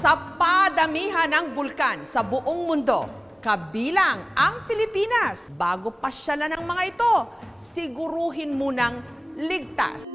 Sa padamihan ng bulkan sa buong mundo, kabilang ang Pilipinas, bago pasyalan ng mga ito, siguruhin munang ligtas.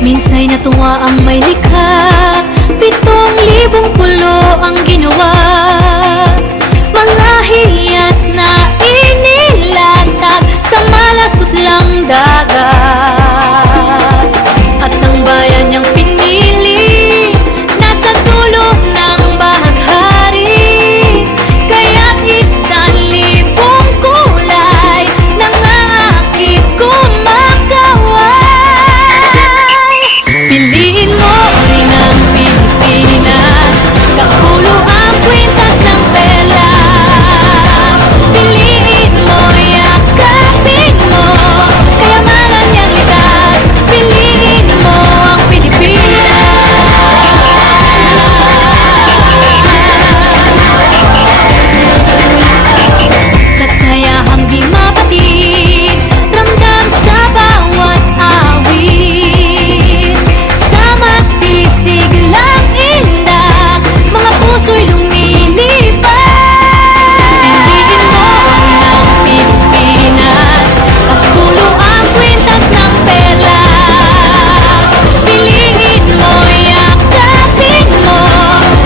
Minsa'y natuwa ang may likha, 7,000 pulo ang ginawa. Mga hiyas na inilatag sa malasutlang dagat. At ang bayan niyang pinili, nasa dulo ng bahaghari. Kaya't 1,000 kulay nang aakit kumakaway. Piliin mo rin ang Pilipinas, kapulo ang kwintas ng perlas. Piliin mo, yakapin mo, kayamanan niyang likas. Piliin mo ang Pilipinas. Kasayahang di mapatid, ramdam sa bawat awit. Sa masisig lang indak, mga puso'y lumilipad. Piliin mo ang Pilipinas, kapulo ang kwintas ng perlas. Piliin mo, yakapin mo,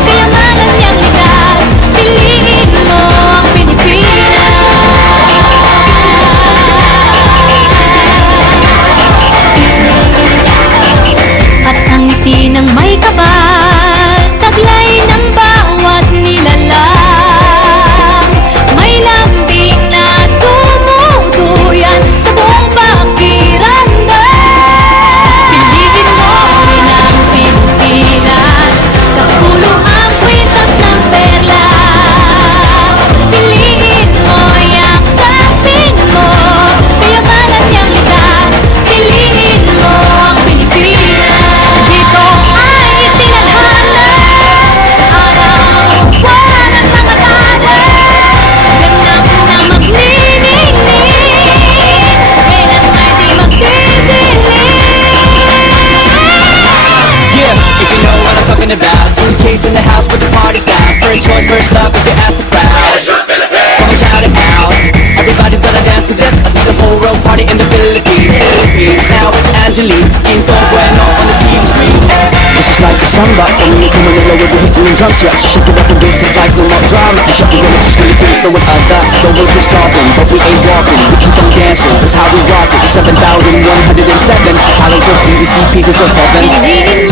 kayamanan niyang likas. Piliin mo ang Pilipinas. At ang ngiti ng may kapal, taglay ng bawat nilalang. May lambing na tumutuyan sa buong pakiramdam. Piliin mo rin ang Pilipinas, kapulo ang kwintas ng perlas. Piliin mo, yakapin mo, kayamanan niyang likas. Piliin mo ang Pilipinas. Dito ay itinadhana, araw-buwan at mga tala. Ganap na magniningning, kailan may di magdidilim. Yeah, if you know what I'm talking about. Suitcase in the house where the party's at. First choice, first love, if you ask the crowd. Come on, shout it out. Everybody's gonna dance to this. I see the whole world party in the Philippines. Now with Angelique, Quinto Bueno on the TV screen. This is like a samba, coming into Manila with the hitting and drums. Yeah, she shake it up and dance it like no more drama. And shut the women just Philippines, no one other. No one been solving, but we ain't walking. We keep on dancing, that's how we rock it. 7,107 islands of BBC, pieces of heaven. Piliin